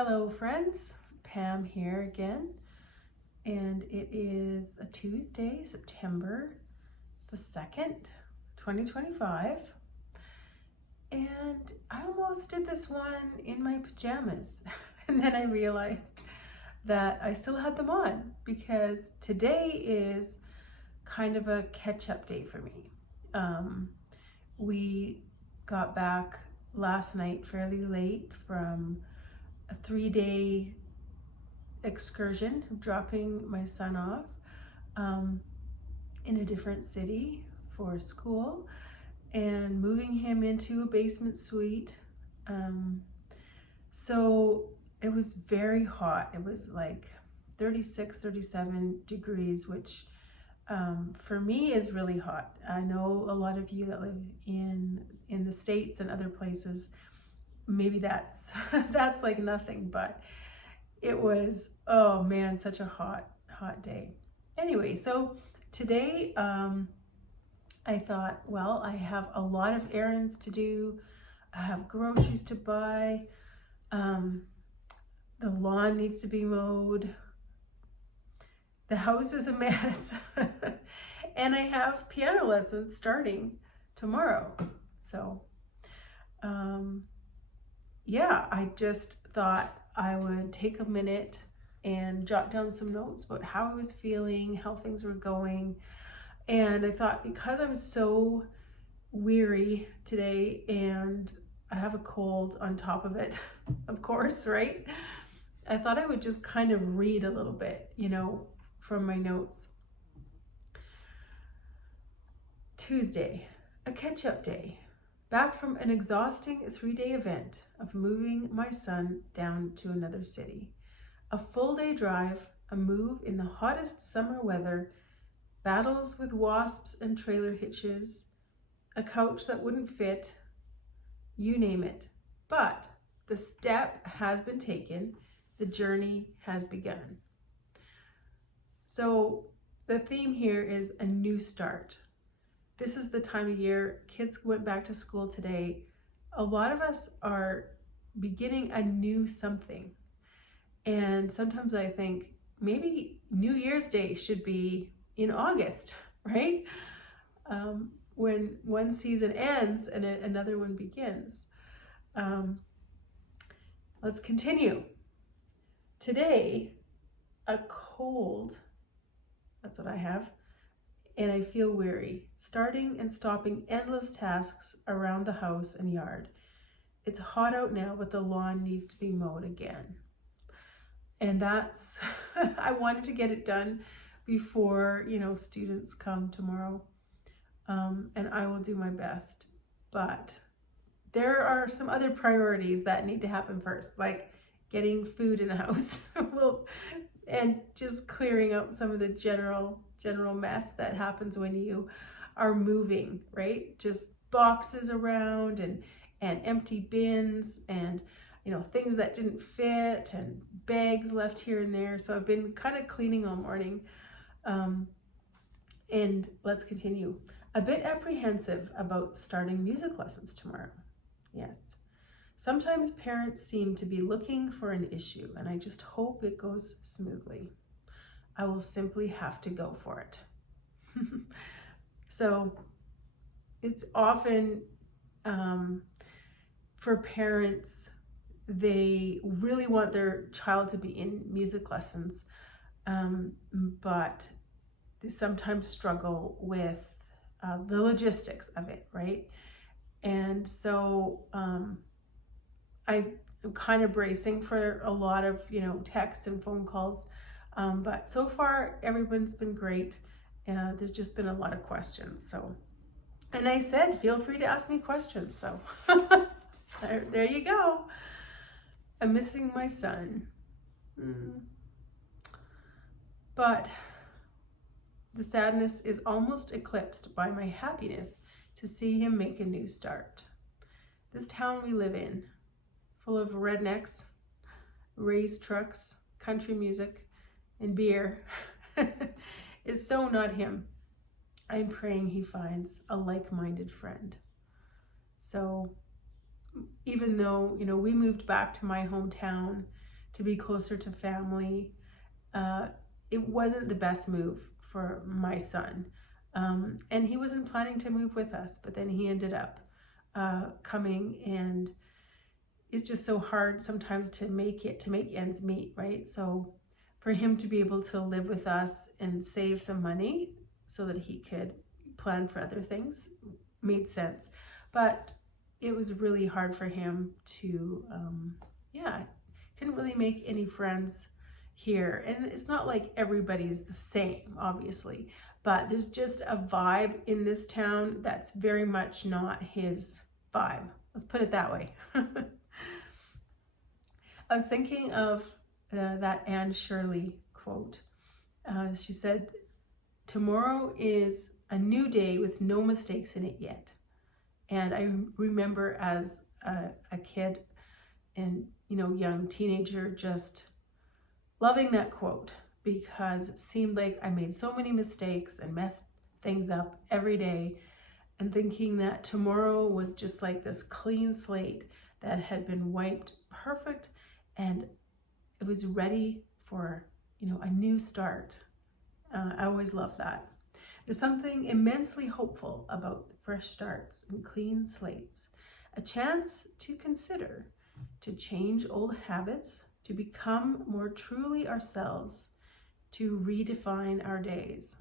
Hello friends, Pam here again, and it is a Tuesday, September the 2nd, 2025, and I almost did this one in my pajamas, and then I realized that I still had them on because today is kind of a catch-up day for me. We got back last night fairly late from a 3-day excursion, dropping my son off in a different city for school and moving him into a basement suite. So it was very hot. It was like 36, 37 degrees, which for me is really hot. I know a lot of you that live in the States and other places, maybe that's that's like nothing, but it was, oh man, such a hot day. Anyway, so today I thought, well, I have a lot of errands to do. I have groceries to buy. The lawn needs to be mowed. The house is a mess. And I have piano lessons starting tomorrow. So yeah, I just thought I would take a minute and jot down some notes about how I was feeling, how things were going. And I thought, because I'm so weary today and I have a cold on top of it, of course, right? I thought I would just kind of read a little bit, from my notes. Tuesday, a catch-up day. Back from an exhausting 3-day event of moving my son down to another city. A full-day drive, a move in the hottest summer weather, battles with wasps and trailer hitches, a couch that wouldn't fit, you name it. But the step has been taken, the journey has begun. So the theme here is a new start. This is the time of year, kids went back to school today. A lot of us are beginning a new something. And sometimes I think maybe New Year's Day should be in August, right? When one season ends and another one begins. Let's continue. Today, a cold, that's what I have, and I feel weary, starting and stopping endless tasks around the house and yard. It's hot out now, but the lawn needs to be mowed again. And that's, I wanted to get it done before, students come tomorrow. And I will do my best. But there are some other priorities that need to happen first, like getting food in the house and just clearing up some of the general mess that happens when you are moving, right? Just boxes around and empty bins and things that didn't fit and bags left here and there. So I've been kind of cleaning all morning. And let's continue. A bit apprehensive about starting music lessons tomorrow. Yes. Sometimes parents seem to be looking for an issue, and I just hope it goes smoothly. I will simply have to go for it. So it's often for parents, they really want their child to be in music lessons, but they sometimes struggle with the logistics of it, right? And so I'm kind of bracing for a lot of, texts and phone calls. But so far, everyone's been great. There's just been a lot of questions. So, and I said, feel free to ask me questions. So there you go. I'm missing my son. But the sadness is almost eclipsed by my happiness to see him make a new start. This town we live in, full of rednecks, raised trucks, country music, and beer, is so not him. I'm praying he finds a like-minded friend. So even though, we moved back to my hometown to be closer to family. It wasn't the best move for my son. And he wasn't planning to move with us, but then he ended up coming, and it's just so hard sometimes to make ends meet, right? So for him to be able to live with us and save some money so that he could plan for other things made sense. But it was really hard for him to, couldn't really make any friends here. And it's not like everybody's the same, obviously, but there's just a vibe in this town that's very much not his vibe. Let's put it that way. I was thinking of that Shirley quote. She said, "Tomorrow is a new day with no mistakes in it yet." And I remember as a kid and, young teenager, just loving that quote, because it seemed like I made so many mistakes and messed things up every day, and thinking that tomorrow was just like this clean slate that had been wiped perfect, and it was ready for, a new start. I always love that. There's something immensely hopeful about fresh starts and clean slates, a chance to consider, to change old habits, to become more truly ourselves, to redefine our days.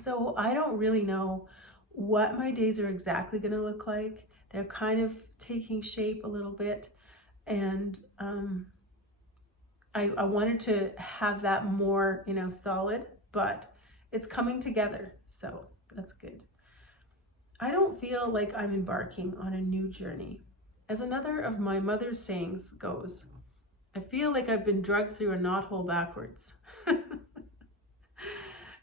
So I don't really know what my days are exactly going to look like. They're kind of taking shape a little bit, and I wanted to have that more, solid, but it's coming together, so that's good. I don't feel like I'm embarking on a new journey. As another of my mother's sayings goes, I feel like I've been drugged through a knothole backwards.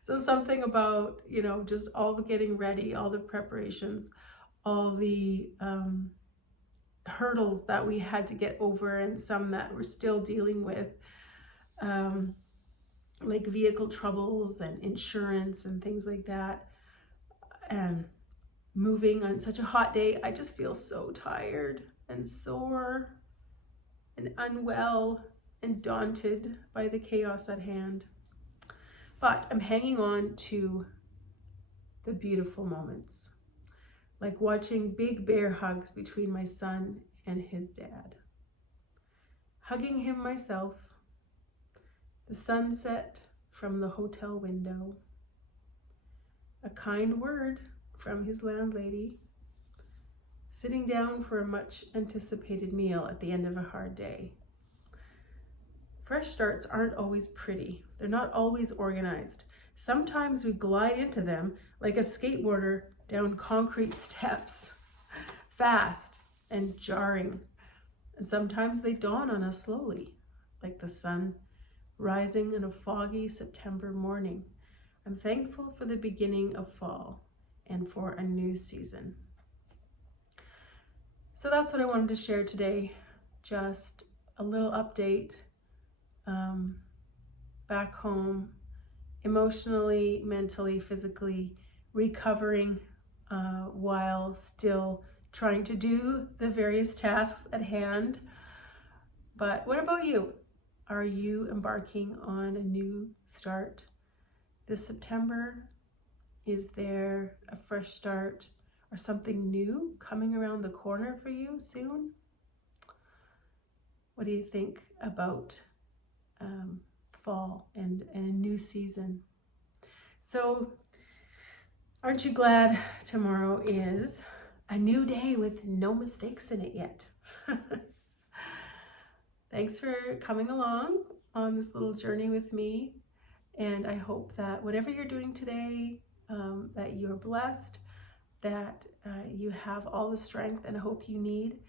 So something about, just all the getting ready, all the preparations, all the hurdles that we had to get over, and some that we're still dealing with, like vehicle troubles and insurance and things like that. And moving on such a hot day, I just feel so tired and sore and unwell and daunted by the chaos at hand. But I'm hanging on to the beautiful moments, like watching big bear hugs between my son and his dad. Hugging him myself, the sunset from the hotel window, a kind word from his landlady, sitting down for a much anticipated meal at the end of a hard day. Fresh starts aren't always pretty. They're not always organized. Sometimes we glide into them like a skateboarder down concrete steps, fast and jarring. And sometimes they dawn on us slowly, like the sun rising in a foggy September morning. I'm thankful for the beginning of fall and for a new season. So that's what I wanted to share today. Just a little update. Back home, emotionally, mentally, physically recovering while still trying to do the various tasks at hand. But what about you? Are you embarking on a new start this September? Is there a fresh start or something new coming around the corner for you soon? What do you think about fall and a new season? So aren't you glad tomorrow is a new day with no mistakes in it yet? Thanks for coming along on this little journey with me. And I hope that whatever you're doing today, that you're blessed, that you have all the strength and hope you need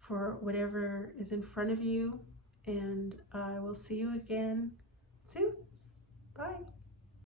for whatever is in front of you. And I will see you again soon. Bye.